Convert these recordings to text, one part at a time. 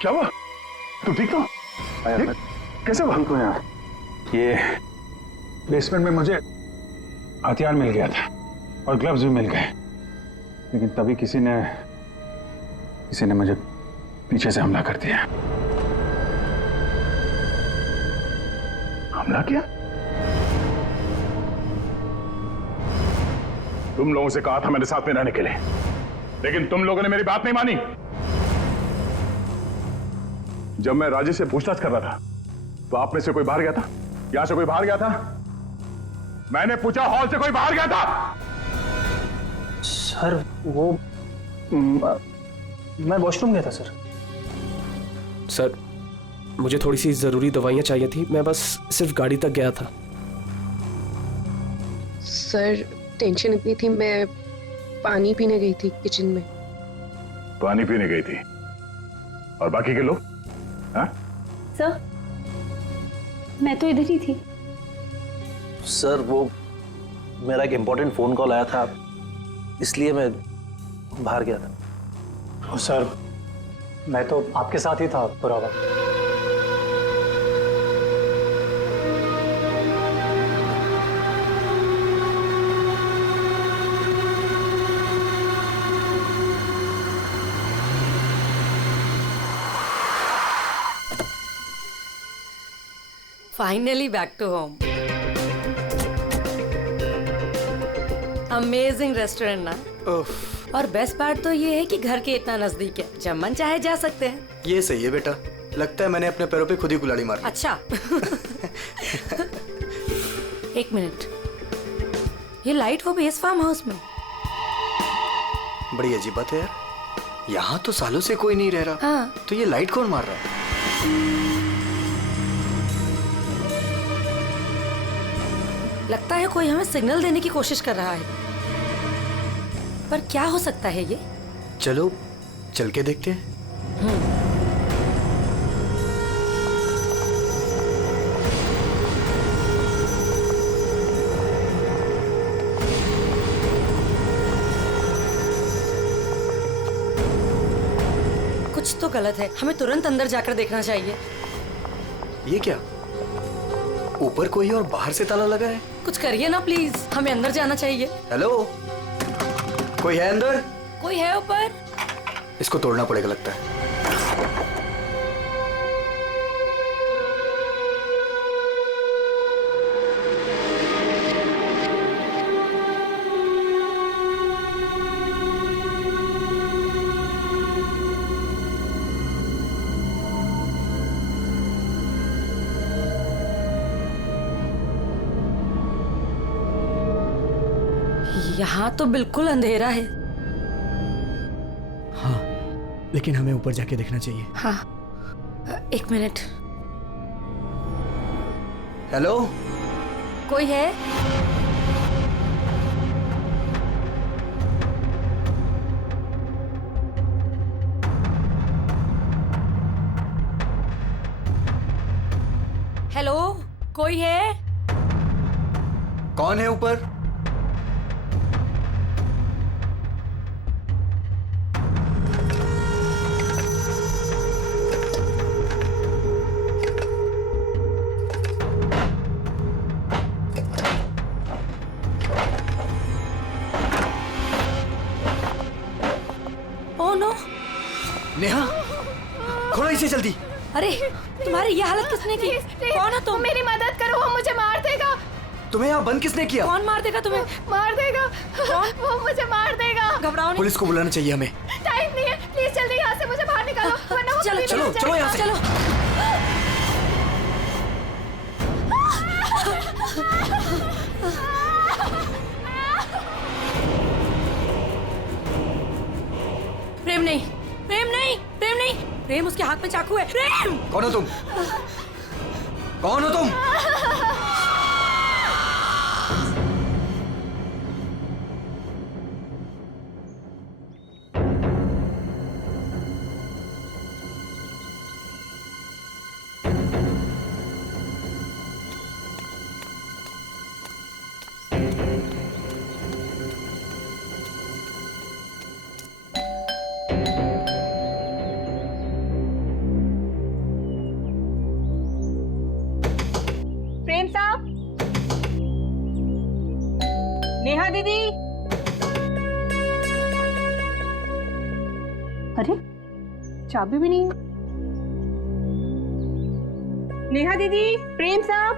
क्या हुआ? तू ठीक तो? कैसे हुआ? ठीक हूँ यार। ये बेसमेंट में मुझे हथियार मिल गया था और ग्लव्स भी मिल गए, लेकिन तभी किसी ने मुझे पीछे से हमला कर दिया। हमला किया? तुम लोगों से कहा था मेरे साथ में रहने के लिए, लेकिन तुम लोगों ने मेरी बात नहीं मानी। जब मैं राजेश से पूछताछ कर रहा था तो आप में से कोई बाहर गया था? यहां से कोई बाहर गया था? मैंने पूछा, हॉल से कोई बाहर गया था? सर वो मैं वॉशरूम गया था सर। सर मुझे थोड़ी सी जरूरी दवाइयाँ चाहिए थी, मैं बस सिर्फ गाड़ी तक गया था। सर टेंशन इतनी थी, मैं पानी पीने गई थी किचन में। पानी पीने गई थी? और बाकी के लोग? हाँ? सर मैं तो इधर ही थी। सर वो मेरा एक इम्पोर्टेंट फोन कॉल आया था, इसलिए मैं बाहर गया था। सर मैं तो आपके साथ ही था पूरा वक्त। Finally back to home. Amazing restaurant ना। और बेस्ट पार्ट तो ये है कि घर के इतना नजदीक है, जब मन चाहे जा सकते हैं। ये सही है बेटा, लगता है मैंने अपने पैरों पे खुद ही कुल्हाड़ी मार ली। अच्छा एक मिनट, ये लाइट वो भी इस फार्म हाउस में? बड़ी अजीब बात है यार, यहाँ तो सालों से कोई नहीं रह रहा। हाँ। तो ये लाइट कौन मार रहा है? लगता है कोई हमें सिग्नल देने की कोशिश कर रहा है, पर क्या हो सकता है ये? चलो चल के देखते हैं। कुछ तो गलत है, हमें तुरंत अंदर जाकर देखना चाहिए। ये क्या, ऊपर कोई और बाहर से ताला लगा है? कुछ करिए ना प्लीज, हमें अंदर जाना चाहिए। हेलो, कोई है अंदर? कोई है ऊपर? इसको तोड़ना पड़ेगा लगता है। यहाँ तो बिल्कुल अंधेरा है। हाँ, लेकिन हमें ऊपर जाके देखना चाहिए। हाँ एक मिनट। हेलो, कोई है? हेलो, कोई है? कौन है ऊपर? नेहा, खोलो इसे जल्दी। अरे तुम्हारी ये हालत किसने की? कौन हो तुम? मेरी मदद करो, वो मुझे मार देगा। तुम्हें यहाँ बंद किसने किया? कौन मार देगा तुम्हें? मार देगा। कौन? वो मुझे मार देगा। घबराओ नहीं। पुलिस को बुलाना चाहिए हमें। टाइम नहीं है, प्लीज जल्दी यहाँ से मुझे बाहर निकालो, वरना वो चलो कभी चलो नहीं चलो यहाँ से। चलो। प्रेम नहीं, प्रेम नहीं, प्रेम नहीं, प्रेम उसके हाथ में चाकू है। प्रेम! कौन हो तुम? कौन हो तुम? साहब, नेहा दीदी। अरे चाबी भी नहीं है। नेहा दीदी, प्रेम साहब।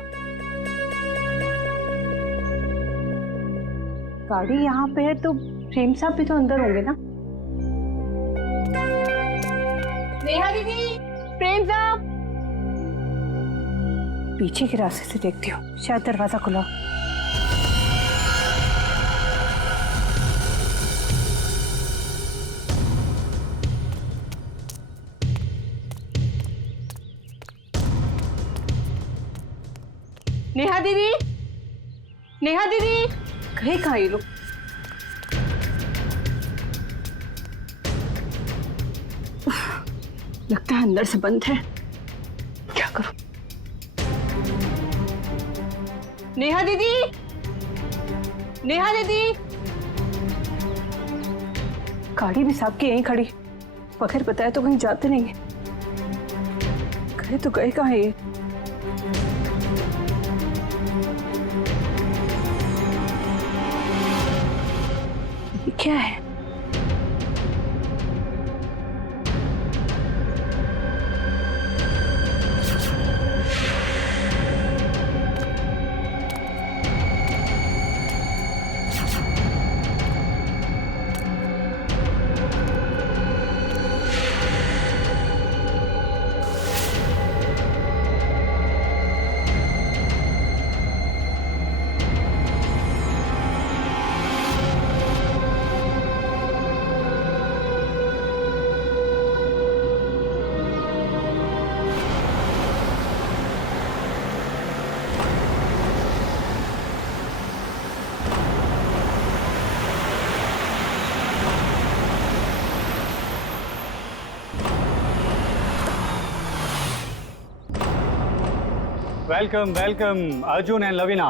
गाड़ी यहाँ पे है तो प्रेम साहब भी तो अंदर होंगे ना। नेहा दीदी, प्रेम साहब। पीछे के रास्ते से देखती हूँ, शायद दरवाजा खुला। नेहा दीदी, नेहा दीदी, गए कहाँ ये लोग? लगता है अंदर से बंद है। क्या करूं? नेहा दीदी, नेहा दीदी। गाड़ी भी साहब की यहीं खड़ी, बगैर बताए तो कहीं जाते नहीं है। गए तो गए कहाँ ये? ये क्या है? Welcome welcome Arjun and Laveena.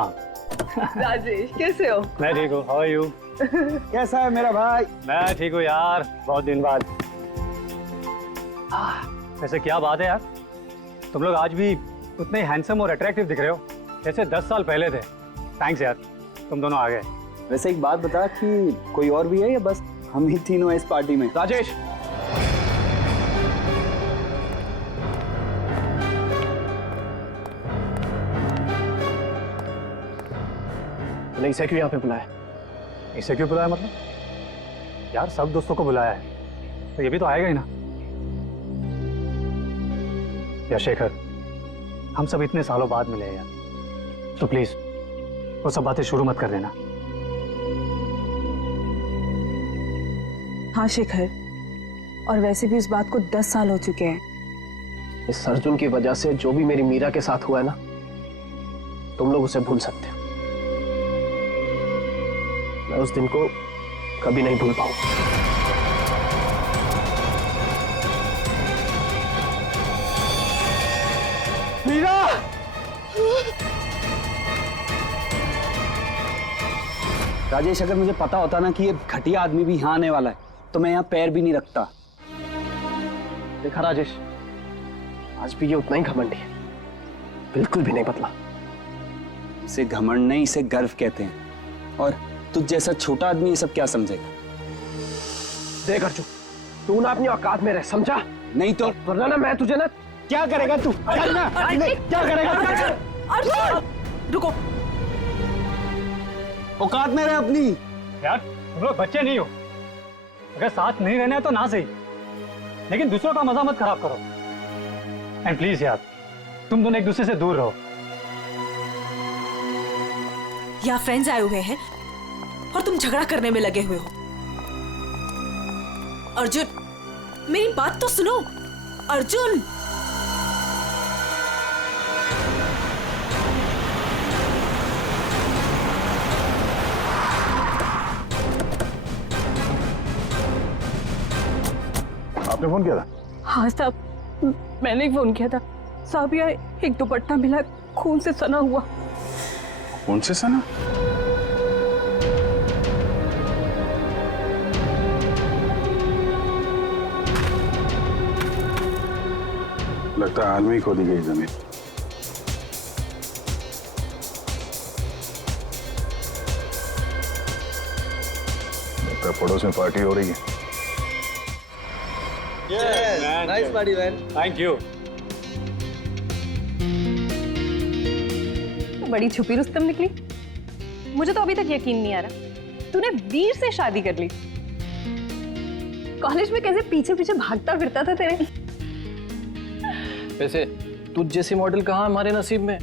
Rajesh, कैसे हो? मैं ठीक हूँ, हाउ आर यू? कैसा है मेरा भाई? मैं ठीक हूँ यार, बहुत दिन बाद। वैसे क्या बात है यार, तुम लोग आज भी उतने हैंडसम और अट्रैक्टिव दिख रहे हो जैसे 10 साल पहले थे। थैंक्स यार, तुम दोनों आ गए। वैसे एक बात बता कि कोई और भी है या बस हम ही तीनों हैं इस पार्टी में? राजेश, तूने इसे क्यों यहाँ पे बुलाया? इसे क्यों बुलाया मतलब? यार सब दोस्तों को बुलाया है तो ये भी तो आएगा ही ना। यार शेखर, हम सब इतने सालों बाद मिले हैं यार, तो प्लीज वो सब बातें शुरू मत कर देना। हाँ शेखर, और वैसे भी इस बात को 10 साल हो चुके हैं। इस अर्जुन की वजह से जो भी मेरी मीरा के साथ हुआ है ना, तुम लोग उसे भूल सकते हो। मैं उस दिन को कभी नहीं भूल पाऊंगा। मीरा! राजेश, अगर मुझे पता होता ना कि ये घटिया आदमी भी यहाँ आने वाला है तो मैं यहाँ पैर भी नहीं रखता। देखा राजेश, आज भी ये उतना ही घमंडी है, बिल्कुल भी नहीं बदला। इसे घमंड नहीं, इसे गर्व कहते हैं। और तुझ जैसा छोटा आदमी ये सब क्या समझेगा? देख अर्जुन, तू ना अपनी औकात में रह, समझा? नहीं तो वरना ना मैं तुझे ना। क्या करेगा तू? क्या करेगा? रुको। औकात में रह अपनी। यार तुम लोग बच्चे नहीं हो, अगर साथ नहीं रहना है तो ना सही, लेकिन दूसरों का मजा मत खराब करो। एंड प्लीज यार, तुम दोनों एक दूसरे से दूर रहो। यहाँ फ्रेंड्स आए हुए हैं और तुम झगड़ा करने में लगे हुए हो। अर्जुन, मेरी बात तो सुनो। अर्जुन, आपने फोन किया था? हाँ साहब, मैंने ही फोन किया था। साहब यार, एक दुपट्टा मिला, खून से सना हुआ। कौन से सना? लगता है हाल में ही खोदी गई जमीन। पड़ोस में पार्टी हो रही है। Nice party man. Thank you. बड़ी छुपी रुस्तम निकली। मुझे तो अभी तक यकीन नहीं आ रहा तूने वीर से शादी कर ली। कॉलेज में कैसे पीछे पीछे भागता फिरता था तेरे। वैसे तुझ जैसी मॉडल कहाँ हमारे नसीब में।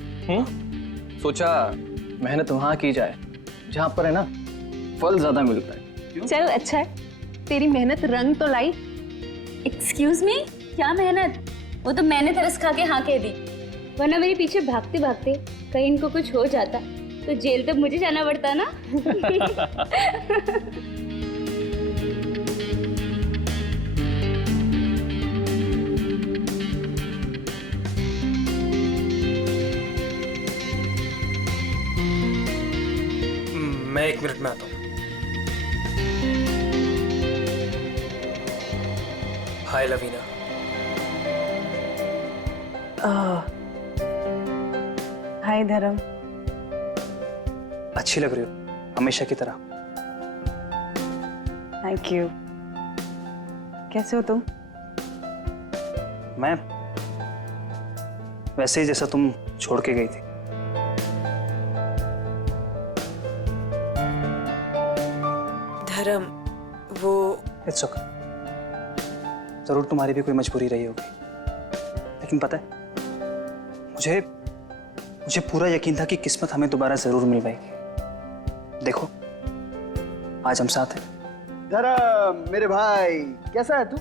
सोचा मेहनत वहां की जाए जहां पर है ना फल ज्यादा मिलता है। चल अच्छा है, तेरी मेहनत रंग तो लाई। एक्सक्यूज मी, क्या मेहनत? वो तो मैंने तरस खा के हाँ कह दी, वरना मेरे पीछे भागते भागते कहीं इनको कुछ हो जाता तो जेल तक मुझे जाना पड़ता ना। मैं 1 मिनट में आता हूँ। हाय लवीना। हाय धर्म। अच्छी लग रही हो हमेशा की तरह। Thank you. कैसे हो तुम? मैं वैसे ही जैसा तुम छोड़ के गई थी। धर्म, वो इट्स ओके। जरूर तुम्हारी भी कोई मजबूरी रही होगी, लेकिन पता है मुझे पूरा यकीन था कि किस्मत हमें दोबारा जरूर मिल पाएगी। देखो आज हम साथ हैं। धर्म मेरे भाई, कैसा है तू?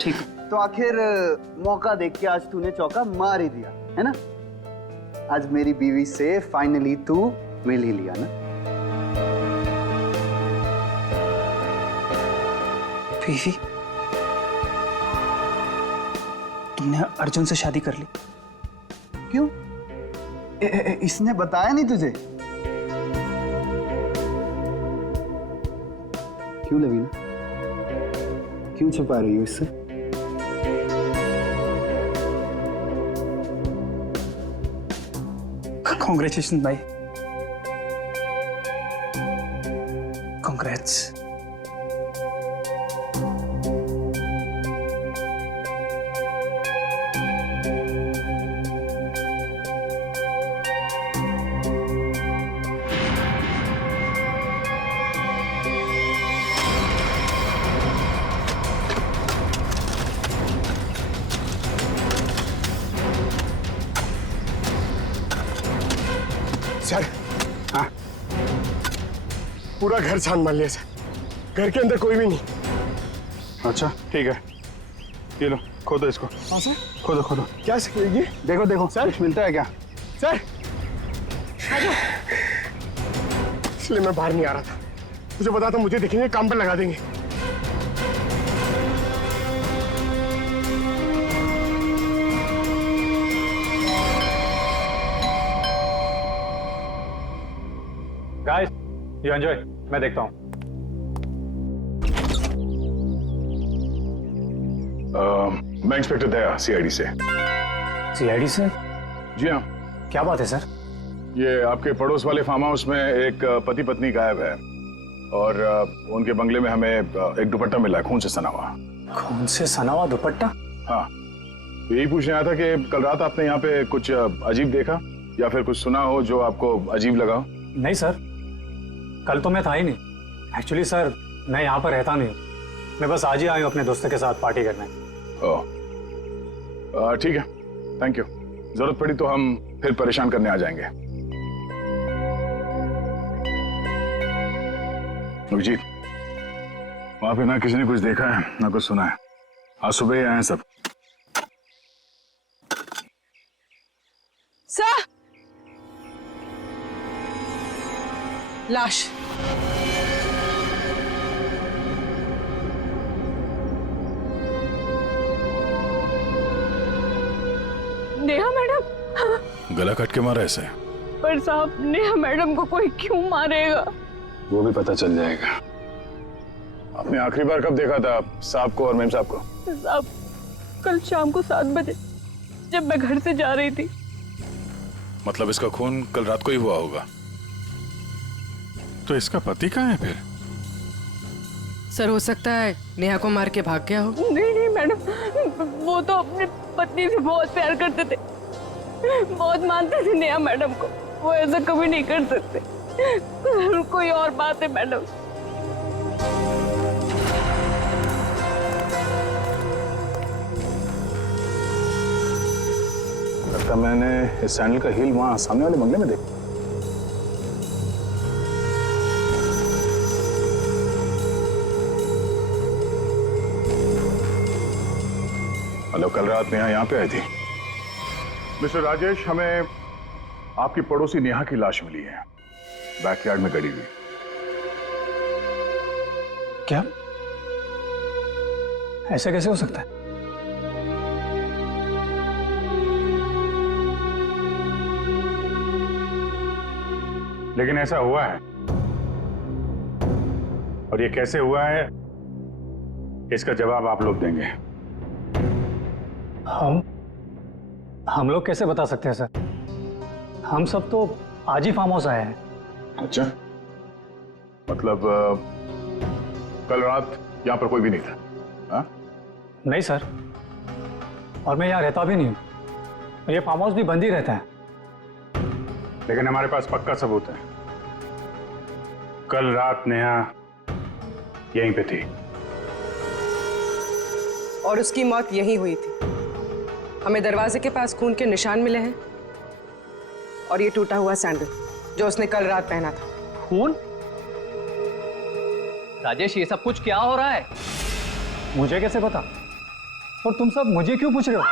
ठीक। तो आखिर मौका देख के आज तूने चौका मार ही दिया है ना। आज मेरी बीवी से फाइनली तू मिल ही लिया ना। बीवी? तुमने अर्जुन से शादी कर ली? क्यों? इसने बताया नहीं तुझे? क्यों लवीना, क्यों छुपा रही हो इससे? कॉन्ग्रेचुलेशन भाई। कॉन्ग्रेट्स। सर, हाँ पूरा घर छान मार लिया सर। घर के अंदर कोई भी नहीं। अच्छा ठीक है, ये लो खोदो इसको। हाँ सर। खोदो खोदो। क्या सर ये? देखो देखो सर? कुछ मिलता है क्या? सर इसलिए मैं बाहर नहीं आ रहा था। मुझे पता था मुझे देखेंगे काम पर लगा देंगे। गाइस, यू एंजॉय, मैं देखता हूँ। मैं इंस्पेक्टर दया, सीआईडी से। सीआईडी से? जी हाँ। क्या बात है सर? ये आपके पड़ोस वाले फार्म हाउस में एक पति पत्नी गायब है और उनके बंगले में हमें एक दुपट्टा मिला है खून से सना हुआ। खून से सना हुआ दुपट्टा? हाँ, तो यही पूछने आया था कि कल रात आपने यहाँ पे कुछ अजीब देखा या फिर कुछ सुना हो जो आपको अजीब लगा हो? नहीं सर, कल तो मैं था ही नहीं। एक्चुअली सर, मैं यहाँ पर रहता नहीं, मैं बस आज ही आया हूँ अपने दोस्तों के साथ पार्टी करने। ओह ठीक है, थैंक यू। जरूरत पड़ी तो हम फिर परेशान करने आ जाएंगे। अभिजीत, वहां पे ना किसी ने कुछ देखा है ना कुछ सुना है। आज सुबह ही आए हैं सब। सर, लाश। नेहा मैडम। गला कट के मारा ऐसे? पर साहब, नेहा मैडम को कोई क्यों मारेगा? वो भी पता चल जाएगा। आपने आखिरी बार कब देखा था साहब को और मेम साहब को? साहब, कल शाम को 7 बजे जब मैं घर से जा रही थी। मतलब इसका खून कल रात को ही हुआ होगा। तो इसका पति कहाँ है फिर? सर हो सकता है नेहा को मार के भाग गया हो। नहीं नहीं मैडम, वो तो अपनी पत्नी से बहुत प्यार करते थे, बहुत मानते थे नेहा मैडम को। वो ऐसा कभी नहीं कर सकते। कोई और बात है मैडम। लगता मैंने इस सैंडल का हील वहां सामने वाले बंगले में देखा। हेलो, कल रात नेहा यहाँ पे आई थी। मिस्टर राजेश, हमें आपकी पड़ोसी नेहा की लाश मिली है, बैकयार्ड में गड़ी हुई। क्या? ऐसा कैसे हो सकता है? लेकिन ऐसा हुआ है, और ये कैसे हुआ है इसका जवाब आप लोग देंगे। हम लोग कैसे बता सकते हैं सर? हम सब तो आज ही फार्म हाउस आए हैं। अच्छा, मतलब कल रात यहाँ पर कोई भी नहीं था? हाँ? नहीं सर, और मैं यहाँ रहता भी नहीं हूँ। ये फार्म हाउस भी बंद ही रहता है। लेकिन हमारे पास पक्का सबूत है। कल रात नेहा यहीं पे थी, और उसकी मौत यहीं हुई थी। हमें दरवाजे के पास खून के निशान मिले हैं और ये टूटा हुआ सैंडल जो उसने कल रात पहना था। खून? राजेश, ये सब कुछ क्या हो रहा है? मुझे कैसे पता? और तुम सब मुझे क्यों पूछ रहे हो?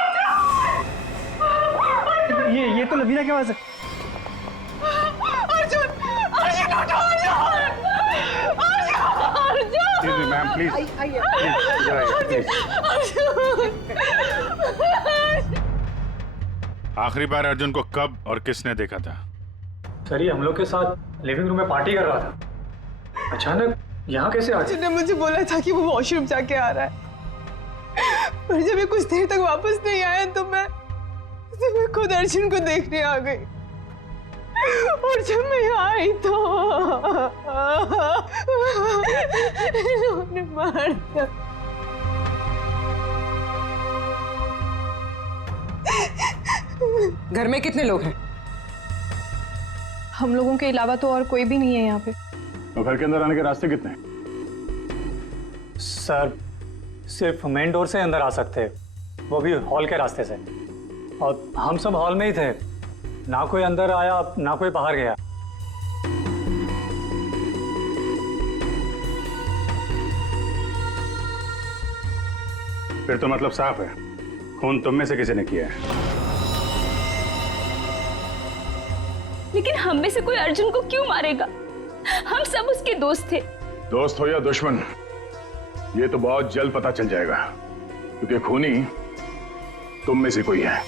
ये तो लवीना की आवाज है। मैम प्लीज, आखिरी बार अर्जुन को कब और किसने देखा था? सर, ये हम लोग के साथ लिविंग रूम में पार्टी कर रहा था। अचानक यहाँ कैसे आ गया? ने मुझे बोला था कि वो वॉशरूम जाके आ रहा है, पर जब ये कुछ देर तक वापस नहीं आया तो मैं खुद अर्जुन को देखने आ गई। और जब मैं यहाँ आई तो इन्होंने मार दिया। घर में कितने लोग हैं? हम लोगों के अलावा तो और कोई भी नहीं है यहाँ पे। तो घर के अंदर आने के रास्ते कितने हैं? सर, सिर्फ मेन डोर से अंदर आ सकते हैं, वो भी हॉल के रास्ते से। और हम सब हॉल में ही थे, ना कोई अंदर आया ना कोई बाहर गया। फिर तो मतलब साफ है, खून तुम में से किसी ने किया है। लेकिन हम में से कोई अर्जुन को क्यों मारेगा? हम सब उसके दोस्त थे। दोस्त हो या दुश्मन, ये तो बहुत जल्द पता चल जाएगा, क्योंकि खूनी तुम में से कोई है।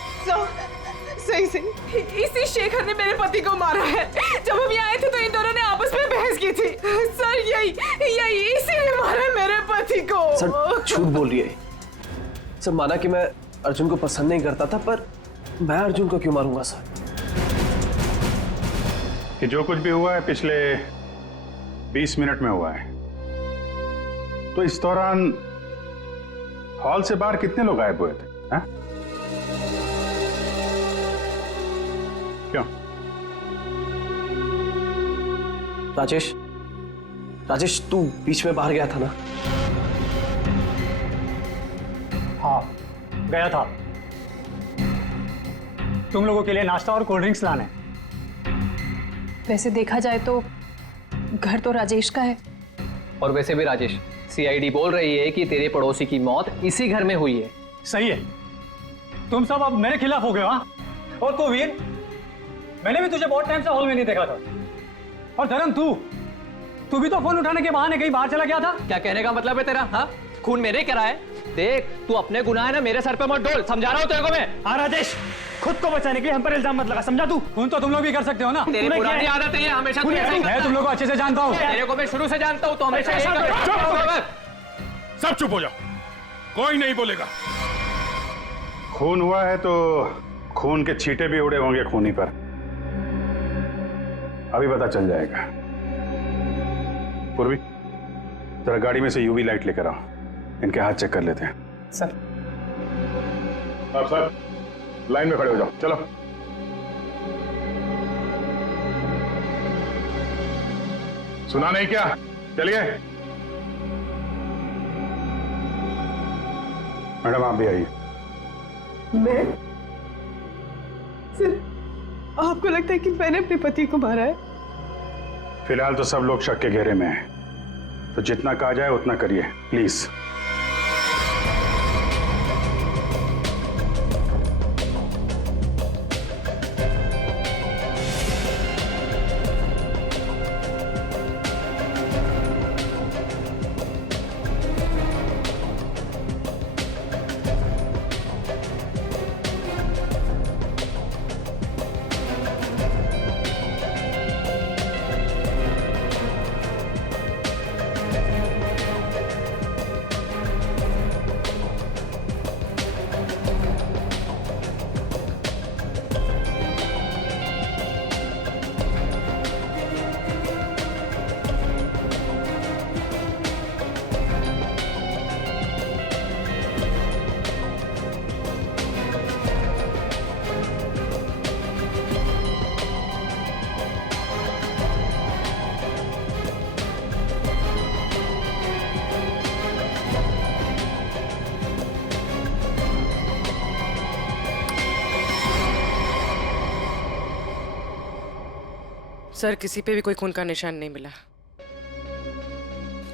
सही से इसी शेखर ने मेरे पति को मारा है। जब हम यहाँ आए थे तो इन दोनों ने आपस में बहस की थी। सर, यही इसी ने मारा मेरे पति को। सर, झूठ बोल रही है। सर, माना कि मैं अर्जुन को पसंद नहीं करता था, पर मैं अर्जुन को क्यों मारूंगा सर? कि जो कुछ भी हुआ है पिछले 20 मिनट में हुआ है। तो इस दौरान हॉल से बाहर कितने लोग गायब हुए थे? हा? क्यों? राजेश, तू बीच में बाहर गया था ना? हाँ, गया था। तुम लोगों के लिए नाश्ता और कोल्ड ड्रिंक्स लाने। वैसे देखा जाए तो घर तो राजेश का है। और वैसे भी राजेश, सीआईडी बोल रही है कि तेरे पड़ोसी की मौत इसी घर में हुई है। सही है, तुम सब अब मेरे खिलाफ हो गए। हाँ, और तो वीर, मैंने भी तुझे बहुत टाइम से हॉल में नहीं देखा था। और धर्म, तू भी तो फोन उठाने के बहाने कहीं बाहर चला गया था। क्या कहने का मतलब है तेरा? हाँ, खून मेरे करा है। देख, तू अपने गुनाह है ना मेरे सर पे मत डोल, समझा रहा हूँ तेरे को मैं। हाँ राजेश, खुद को बचाने के लिए हम पर इल्जाम मत लगा, समझा तू? खून तो तुम लोग भी कर सकते हो ना। तेरी पुरानी आदत है, हमेशा तू ऐसा ही मैं तुम लोग को अच्छे से जानता हूँ। तेरे को मैं शुरू से जानता हूँ, तो हमेशा ऐसा सब चुप हो जाओ, कोई नहीं बोलेगा। खून हुआ है तो खून के छींटे भी उड़े होंगे खूनी पर, अभी पता चल जाएगा। पूर्वी, जरा गाड़ी में से यूवी लाइट लेकर आओ, इनके हाथ चेक कर लेते हैं। सर। अब सर लाइन में खड़े हो जाओ, चलो। सुना नहीं क्या? चलिए। मैडम आप भी आइए। मैं? सर, आपको लगता है कि मैंने अपने पति को मारा है? फिलहाल तो सब लोग शक के घेरे में हैं, तो जितना कहा जाए उतना करिए प्लीज। सर, किसी पे भी कोई खून का निशान नहीं मिला।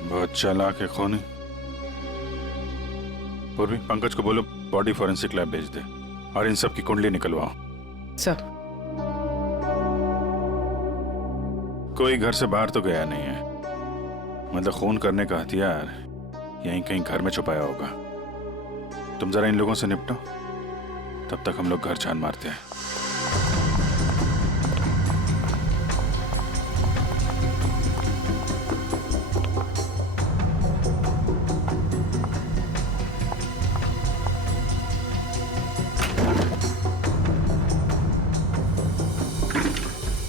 बहुत चालाक है खूनी। पूर्वी, पंकज को बोलो बॉडी फॉरेंसिक लैब भेज दे और इन सब की कुंडली निकलवाओ। सर। कोई घर से बाहर तो गया नहीं है, मतलब खून करने का हथियार यहीं कहीं घर में छुपाया होगा। तुम जरा इन लोगों से निपटो, तब तक हम लोग घर छान मारते हैं।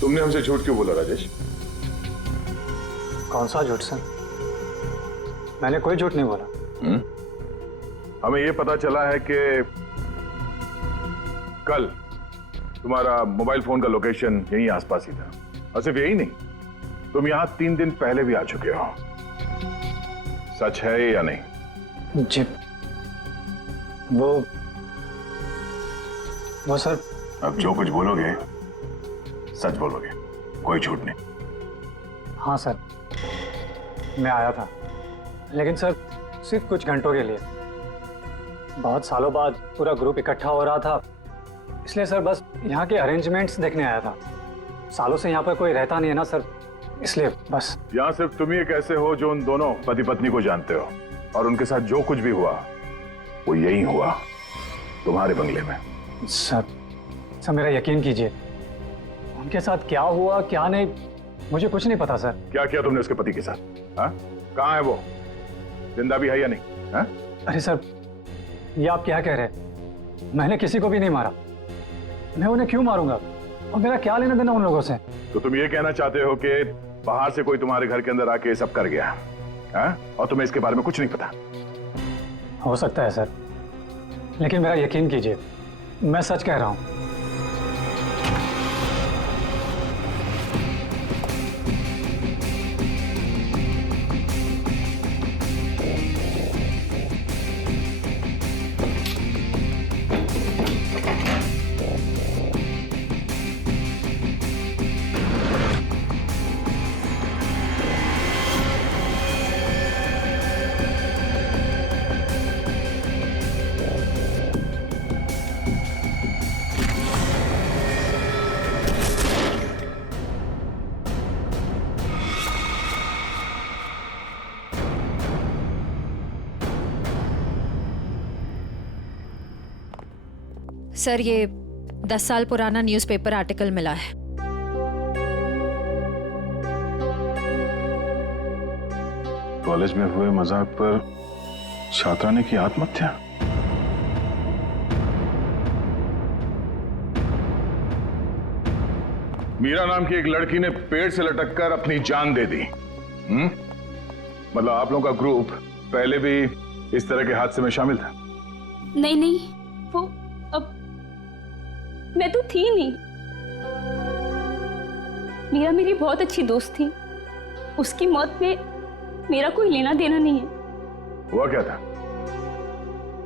तुमने हमसे झूठ क्यों बोला राजेश? कौन सा झूठ सर? मैंने कोई झूठ नहीं बोला। हमें यह पता चला है कि कल तुम्हारा मोबाइल फोन का लोकेशन यहीं आसपास ही था, और सिर्फ यही नहीं, तुम यहां 3 दिन पहले भी आ चुके हो। सच है या नहीं? जी, वो सर। अब जो कुछ बोलोगे सच बोलोगे, कोई झूठ नहीं। हाँ सर, मैं आया था, लेकिन सर सिर्फ कुछ घंटों के लिए। बहुत सालों बाद पूरा ग्रुप इकट्ठा हो रहा था, इसलिए सर बस यहाँ के अरेंजमेंट्स देखने आया था। सालों से यहाँ पर कोई रहता नहीं है ना सर, इसलिए बस। यहाँ सिर्फ तुम ही कैसे हो जो उन दोनों पति पत्नी को जानते हो, और उनके साथ जो कुछ भी हुआ वो यही हुआ, तुम्हारे बंगले में। सर मेरा यकीन कीजिए, उनके साथ क्या हुआ क्या नहीं मुझे कुछ नहीं पता सर। क्या किया तुमने उसके पति के साथ? हाँ? कहाँ है वो? जिंदा भी है या नहीं? हाँ? अरे सर, ये आप क्या कह रहे हैं? मैंने किसी को भी नहीं मारा। मैं उन्हें क्यों मारूंगा, और मेरा क्या लेना देना उन लोगों से? तो तुम ये कहना चाहते हो कि बाहर से कोई तुम्हारे घर के अंदर आके ये सब कर गया, हाँ? और तुम्हें इसके बारे में कुछ नहीं पता? हो सकता है सर, लेकिन मेरा यकीन कीजिए, मैं सच कह रहा हूं। सर, ये 10 साल पुराना न्यूज़पेपर आर्टिकल मिला है। कॉलेज में हुए मजाक पर छात्रा ने की आत्महत्या। मीरा नाम की एक लड़की ने पेड़ से लटककर अपनी जान दे दी। मतलब आप लोगों का ग्रुप पहले भी इस तरह के हादसे में शामिल था? नहीं नहीं, वो अब मैं तो थी नहीं। मीरा मेरी बहुत अच्छी दोस्त थी, उसकी मौत में मेरा कोई लेना देना नहीं है। हुआ क्या था?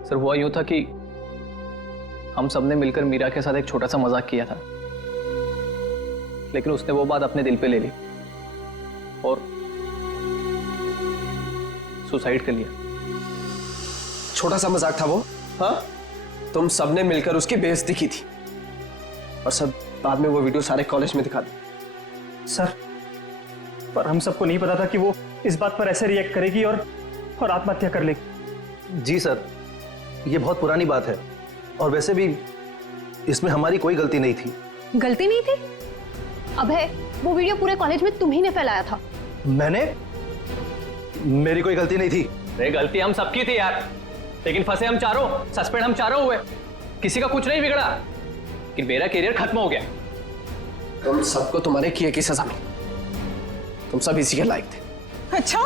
सर हुआ यूं था कि हम सबने मिलकर मीरा के साथ एक छोटा सा मजाक किया था, लेकिन उसने वो बात अपने दिल पे ले ली और सुसाइड कर लिया। छोटा सा मजाक था वो? हाँ, तुम सबने मिलकर उसकी बेइज्जती की थी और सब बाद में वो वीडियो सारे कॉलेज में दिखा दी। सर, पर हम सबको नहीं पता था कि वो इस बात पर ऐसे रिएक्ट करेगी और आत्महत्या कर लेगी। जी सर, ये बहुत पुरानी बात है और वैसे भी इसमें हमारी कोई गलती नहीं थी। गलती नहीं थी? अभय, वो वीडियो पूरे कॉलेज में तुम्ही ने फैलाया था। मैंने? मेरी कोई गलती नहीं थी। अरे गलती हम सबकी थी यार, लेकिन फंसे हम चारों, सस्पेंड हम चारों हुए। किसी का कुछ नहीं बिगड़ा, लेकिन मेरा करियर खत्म हो गया। तुम सबको तुम्हारे किए की सजा मिली, तुम सब इसी के लायक थे। अच्छा,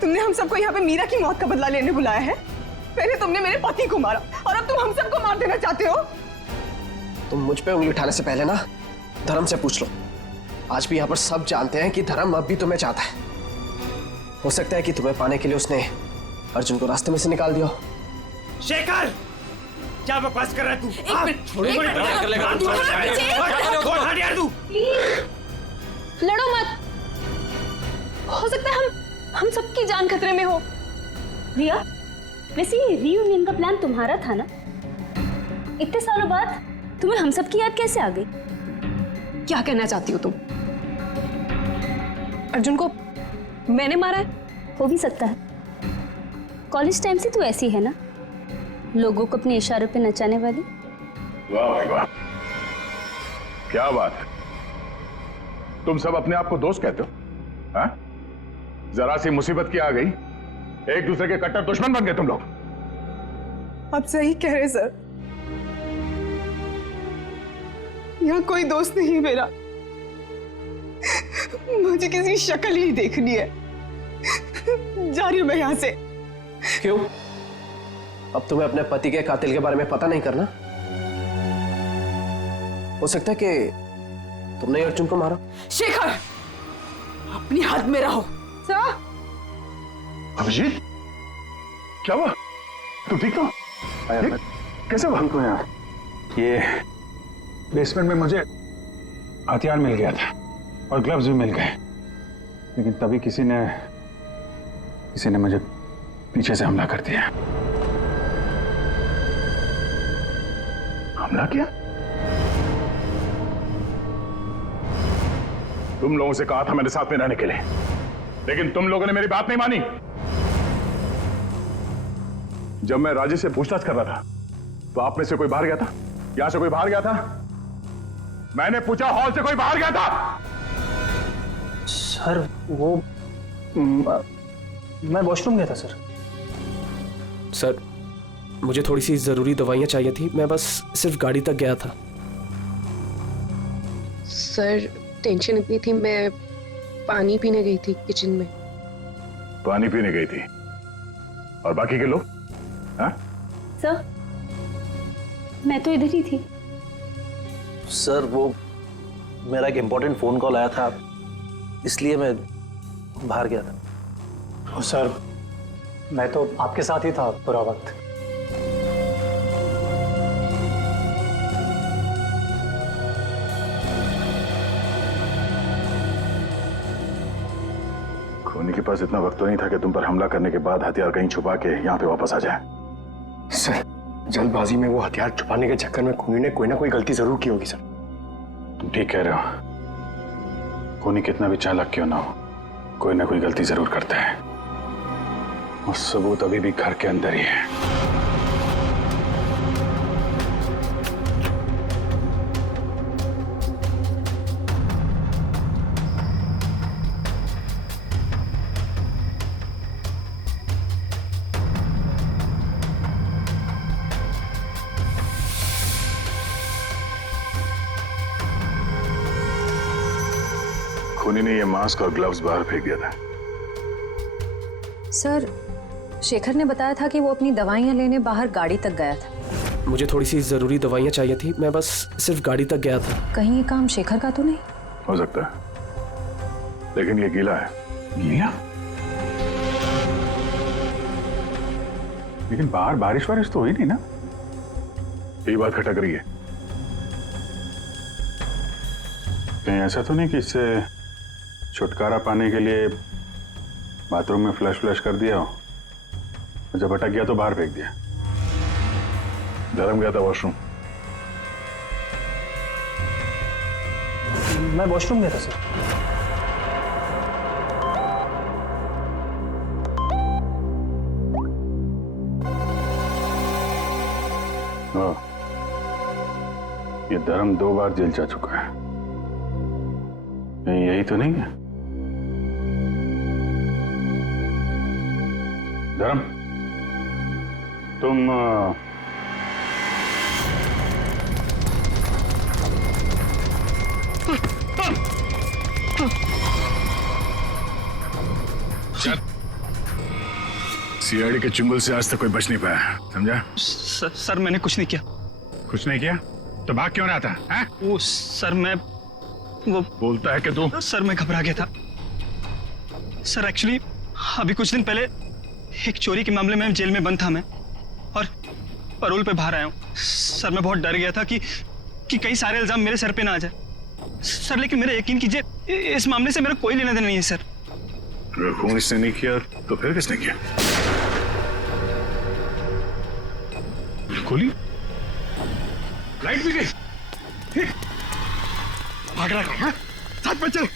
तुमने हम सबको यहाँ पे मीरा की मौत का बदला लेने बुलाया है? पहले तुमने मेरे पति को मारा और अब तुम हम सबको मार देना चाहते हो? तुम मुझ पे उंगली उठाने से पहले ना धर्म से पूछ लो। आज भी यहाँ पर सब जानते हैं कि धर्म अब भी तुम्हें चाहता है। हो सकता है कि तुम्हें पाने के लिए उसने अर्जुन को रास्ते में से निकाल दिया। शेखर, क्या बकवास कर रहा है तू? लड़ो मत, हो सकता है हम सबकी जान खतरे में हो। रिया, वैसे ये रीयूनियन का प्लान तुम्हारा था ना? इतने सालों बाद तुम्हें हम सब की याद कैसे आ गई? क्या कहना चाहती हो तुम? अर्जुन को मैंने मारा है? हो भी सकता है। कॉलेज टाइम से तू ऐसी है ना, लोगों को अपने इशारों पे नचाने वाली। वाह भाई वाह, क्या बात है। तुम सब अपने आप को दोस्त कहते हो? हाँ? जरा सी मुसीबत की आ गई, एक दूसरे के कट्टर दुश्मन बन गए तुम लोग। आप सही कह रहे सर, यहाँ कोई दोस्त नहीं मेरा। मुझे किसी शक्ल ही देखनी है। जा रही हूं मैं यहाँ से। क्यों? अब तुम्हें अपने पति के कातिल के बारे में पता नहीं करना? हो सकता है कि तुमने अर्जुन को मारा। शेखर, अपनी हद में रहो। सर, अभिजीत, क्या हुआ? तुम ठीक हो? कैसे हुआ? हमको यहाँ ये बेसमेंट में मुझे हथियार मिल गया था और ग्लव्स भी मिल गए, लेकिन तभी किसी ने मुझे पीछे से हमला कर दिया। हमला किया? तुम लोगों से कहा था मेरे साथ में रहने के लिए, लेकिन तुम लोगों ने मेरी बात नहीं मानी। जब मैं राजेश से पूछताछ कर रहा था तो आप में से कोई बाहर गया था? यहां से कोई बाहर गया था? मैंने पूछा, हॉल से कोई बाहर गया था? सर वो मैं वॉशरूम गया था सर। सर, मुझे थोड़ी सी जरूरी दवाइयां चाहिए थी, मैं बस सिर्फ गाड़ी तक गया था। सर, टेंशन इतनी थी, मैं पानी पीने गई थी किचन में। पानी पीने गई थी? और बाकी के लोग? हाँ? सर, मैं तो इधर ही थी। सर, वो मेरा एक इम्पोर्टेंट फोन कॉल आया था, इसलिए मैं बाहर गया था। सर, मैं तो आपके साथ ही था पूरा वक्त। खूनी के पास इतना वक्त तो नहीं था कि तुम पर हमला करने के बाद हथियार कहीं छुपा के यहाँ पे वापस आ जाए। सर, जल्दबाजी में वो हथियार छुपाने के चक्कर में खूनी ने कोई ना कोई गलती जरूर की होगी सर। तुम ठीक कह रहे हो, खूनी कितना भी चालाक क्यों ना हो, कोई ना कोई गलती जरूर करता है, और सबूत अभी भी घर के अंदर ही है। खूनी ने ये मास्क और ग्लव्स बाहर फेंक दिया था। सर, शेखर ने बताया था कि वो अपनी दवाइयाँ लेने बाहर गाड़ी तक गया था। मुझे थोड़ी सी जरूरी दवाइयाँ चाहिए थी, मैं बस सिर्फ गाड़ी तक गया था। कहीं ये काम शेखर का तो नहीं? हो सकता है, लेकिन ये गीला है। गीला? लेकिन बाहर बारिश वारिश तो हुई नहीं ना? यही बात खटक रही है। कहीं ऐसा तो नहीं कि इससे छुटकारा पाने के लिए बाथरूम में फ्लश कर दिया हो, जब अटक गया तो बाहर फेंक दिया? धर्म गया था वॉशरूम। मैं वॉशरूम गया था सर। ये धर्म 2 बार जेल जा चुका है, कहीं यही तो नहीं है? धर्म, तुम सीआईडी के चुंगल से आज तक कोई बच नहीं पाया, समझा? सर मैंने कुछ नहीं किया। कुछ नहीं किया तो भाग क्यों रहा था? हैं? वो सर मैं वो बोलता है कि तू। सर मैं घबरा गया था सर। एक्चुअली अभी कुछ दिन पहले एक चोरी के मामले में जेल में बंद था मैं, और पैरोल पे बाहर आया हूँ सर। मैं बहुत डर गया था कि कई सारे इल्जाम मेरे सर पे ना आ जाए सर। लेकिन मेरा यकीन कीजिए, इस मामले से मेरा कोई लेना देना नहीं है सर। अगर खून इसने नहीं किया तो फिर किसने किया? खोली, लाइट भी गई। भाग रहा है, साथ में चल।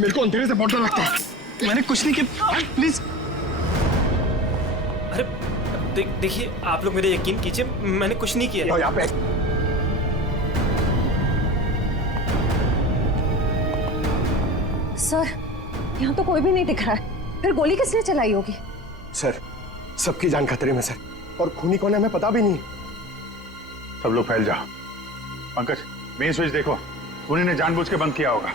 मेरे को अंधेरे से बहुत डर लगता है। मैंने कुछ नहीं किया, प्लीज। अरे देखिए, आप लोग मेरे यकीन कीजिए, मैंने कुछ नहीं किया। यहाँ पे सर, यहाँ तो कोई भी नहीं दिख रहा है, फिर गोली किसने चलाई होगी? सर, सबकी जान खतरे में सर, और खूनी कौन है हमें पता भी नहीं। सब लोग फैल जाओ। पंकज, मेन स्विच देखो, खूनी ने जानबूझ के बंद किया होगा।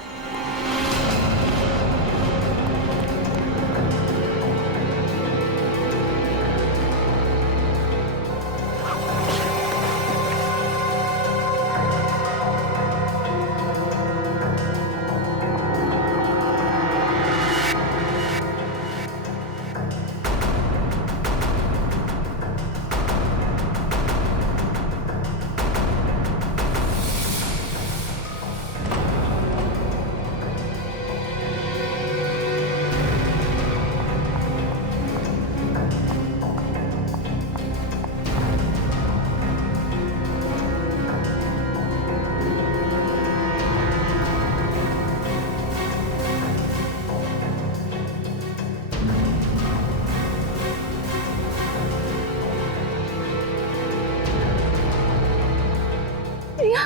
रिया,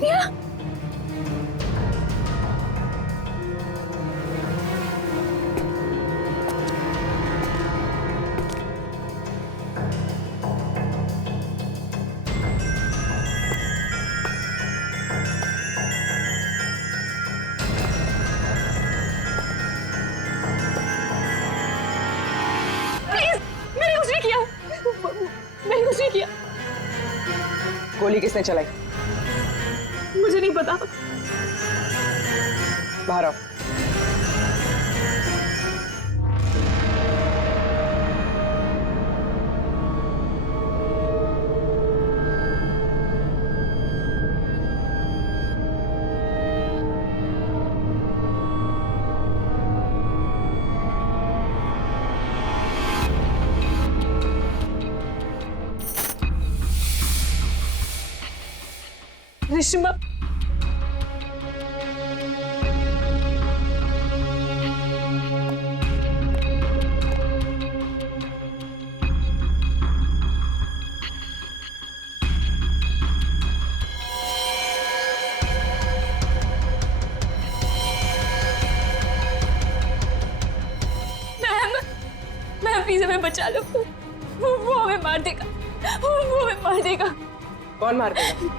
रिया, प्लीज, मैंने कुछ नहीं किया, मैंने कुछ नहीं किया। गोली किसने चलाई? मुझे नहीं पता। बाहर आओ। रिश्मा, मैम प्लीज हमें बचा लो, वो हमें मार देगा, वो हमें मार देगा। कौन मार देगा?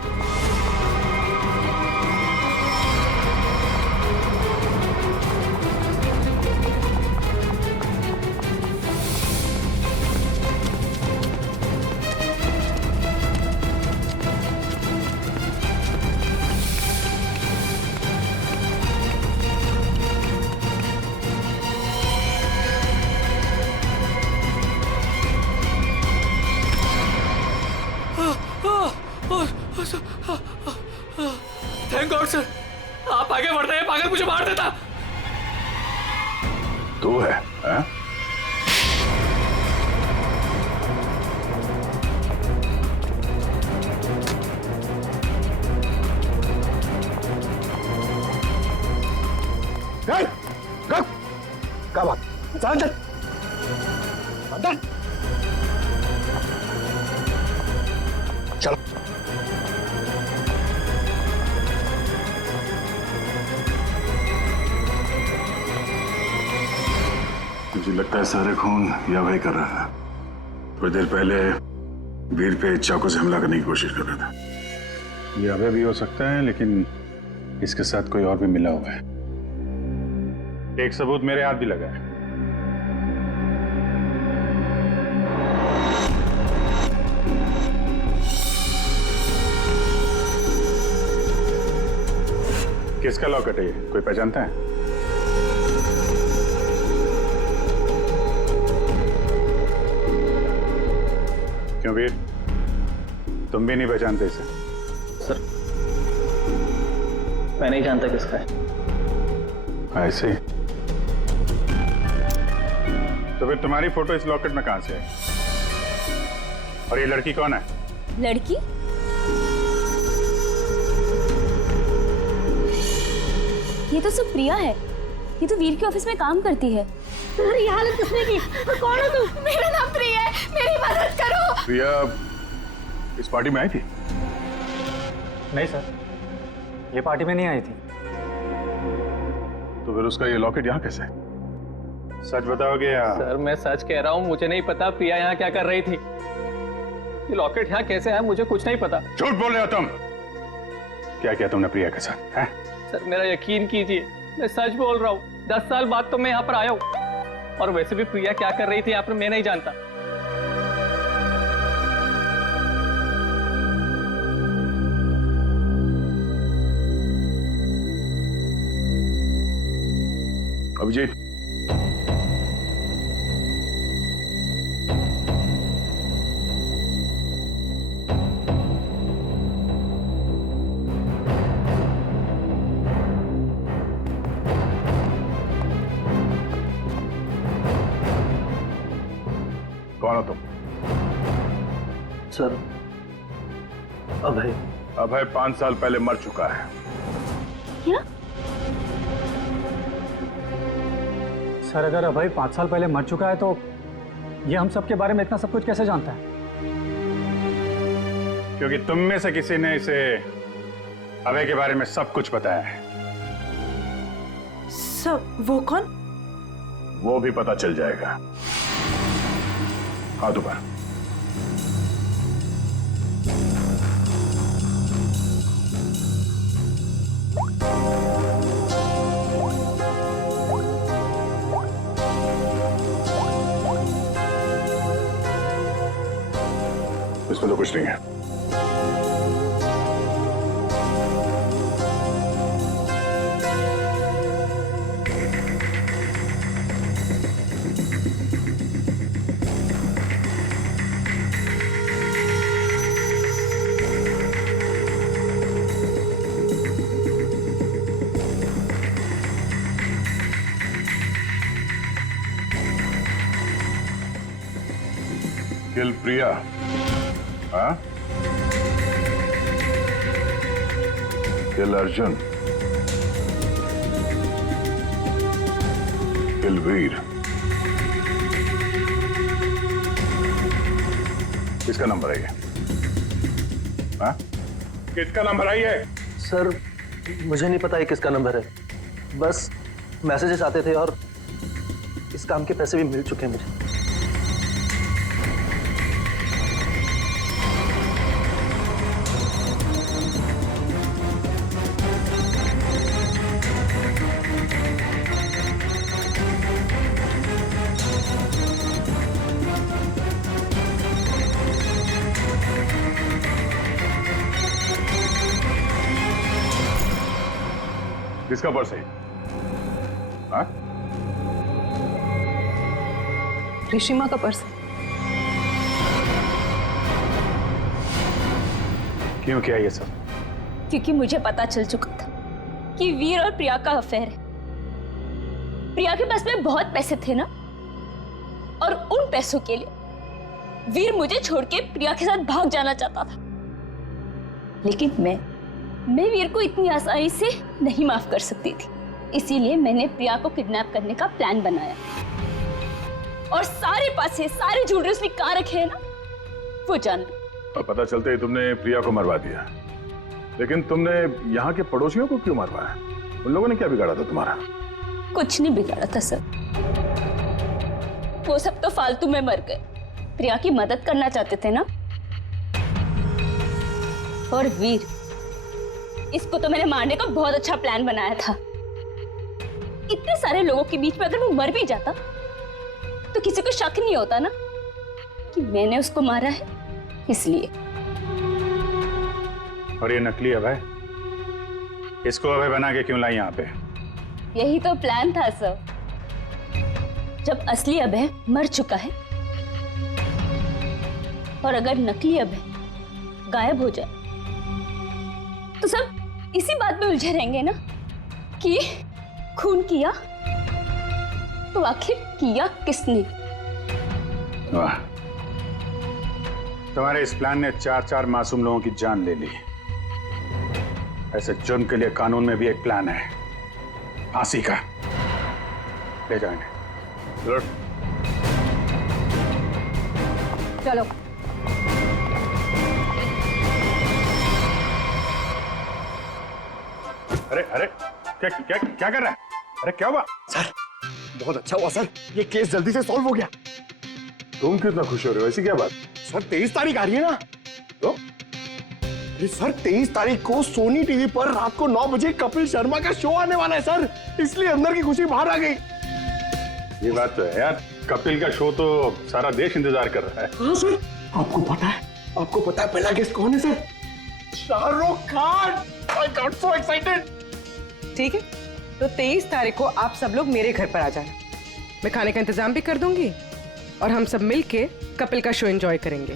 थैंक गॉड सर, आप आगे बढ़ रहे हैं, पागल मुझे मार देता। तू है हाँ? क्या बात? चल चल अंदर चलो। मुझे लगता है सारे खून यह वही कर रहा था। थोड़ी देर पहले वीर पे चाकू से हमला करने की कोशिश कर रहा था। ये अभय भी हो सकता है, लेकिन इसके साथ कोई और भी मिला हुआ है। एक सबूत मेरे हाथ भी लगा है। किसका लॉकेट है ये? कोई पहचानता है? क्यों वीर, तुम भी नहीं पहचानते इसे? सर मैं नहीं जानता किसका है। ऐसे ही? तो फिर तुम्हारी फोटो इस लॉकेट में कहां से है? और ये लड़की कौन है? लड़की? ये तो सब प्रिया है। ये तो वीर के ऑफिस में काम करती है। तुम्हारी हालत किसने की? कौन है तू? मेरा नाम प्रिया है, मेरी मदद करो। प्रिया इस पार्टी में आई थी? नहीं सर, ये पार्टी में नहीं आई थी। तो फिर उसका ये लॉकेट यहाँ कैसे? सच बताओगे या? सर मैं सच कह रहा हूँ, मुझे नहीं पता प्रिया यहाँ क्या कर रही थी। ये लॉकेट यहाँ कैसे आया मुझे कुछ नहीं पता। झूठ बोल रहे हो तुम। क्या किया तुमने प्रिया के साथ है? सर मेरा यकीन कीजिए, मैं सच बोल रहा हूँ। 10 साल बाद तो मैं यहाँ पर आया हूँ, और वैसे भी प्रिया क्या कर रही थी यहाँ पर मैं नहीं जानता। अभिजीत, कौन हो तुम? सर अभय। अभय 5 साल पहले मर चुका है। क्या? सर अगर अभय 5 साल पहले मर चुका है तो ये हम सब के बारे में इतना सब कुछ कैसे जानता है? क्योंकि तुम में से किसी ने इसे अभय के बारे में सब कुछ बताया है। सब? वो कौन? वो भी पता चल जाएगा। हाथ ऊपर। इसमें तो कुछ नहीं है। किल प्रिया, हाँ? किल अर्जुन, किल वीर। किसका नंबर है ये? हाँ? किसका नंबर है ये? सर मुझे नहीं पता ये किसका नंबर है, बस मैसेजेस आते थे और इस काम के पैसे भी मिल चुके हैं मुझे। किसका पर्स है? हाँ? ऋषिमा का पर्स है। क्यों किया ये सब? क्योंकि मुझे पता चल चुका था कि वीर और प्रिया का अफेयर है। प्रिया के पास में बहुत पैसे थे ना, और उन पैसों के लिए वीर मुझे छोड़ के प्रिया के साथ भाग जाना चाहता था। लेकिन मैं वीर को इतनी आसानी से नहीं माफ कर सकती थी। इसीलिए मैंने प्रिया को किडनैप करने का प्लान बनाया, और सारे पैसे, सारे ज्वेलरी उसने कहाँ रखे हैं ना, वो जान लो। और पता चलते ही तुमने प्रिया को मरवा दिया, लेकिन तुमने यहाँ के पड़ोसियों को क्यों मरवाया? उन लोगों ने क्या बिगाड़ा था तुम्हारा? कुछ नहीं बिगाड़ा था सर, वो सब तो फालतू में मर गए। प्रिया की मदद करना चाहते थे ना। और वीर, इसको तो मैंने मारने का बहुत अच्छा प्लान बनाया था। इतने सारे लोगों के बीच में अगर वो मर भी जाता तो किसी को शक नहीं होता ना कि मैंने उसको मारा है, इसलिए। और ये नकली अभय, इसको अभय बना के क्यों लाई यहाँ पे? यही तो प्लान था सर। जब असली अभय मर चुका है और अगर नकली अभय गायब हो जाए तो सब इसी बात में उलझे रहेंगे ना कि खून किया तो आखिर किया किसने। वाह, तुम्हारे इस प्लान ने 4 मासूम लोगों की जान ले ली। ऐसे जुर्म के लिए कानून में भी एक प्लान है, फांसी का। ले जाओ इन्हें। चलो। अरे अरे, क्या क्या क्या कर रहा है? अरे क्या हुआ? सर बहुत अच्छा हुआ सर, ये केस जल्दी से सॉल्व हो गया। तुम क्यों इतना खुश हो रहे हो? ऐसी क्या बात? सर 23 तारीख आ रही है ना? तो अरे सर 23 तारीख को सोनी टीवी पर रात को 9 बजे कपिल शर्मा का शो आने वाला है सर, इसलिए अंदर की खुशी बाहर आ गई। ये बात तो है यार, कपिल का शो तो सारा देश इंतजार कर रहा है। हाँ सर, आपको पता है पहला गेस्ट कौन है sir? Shahrukh Khan. I got so excited। ठीक है, तो 23 तारीख को आप सब लोग मेरे घर पर आ जाना। मैं खाने का इंतजाम भी कर दूंगी और हम सब मिलके कपिल का शो एंजॉय करेंगे।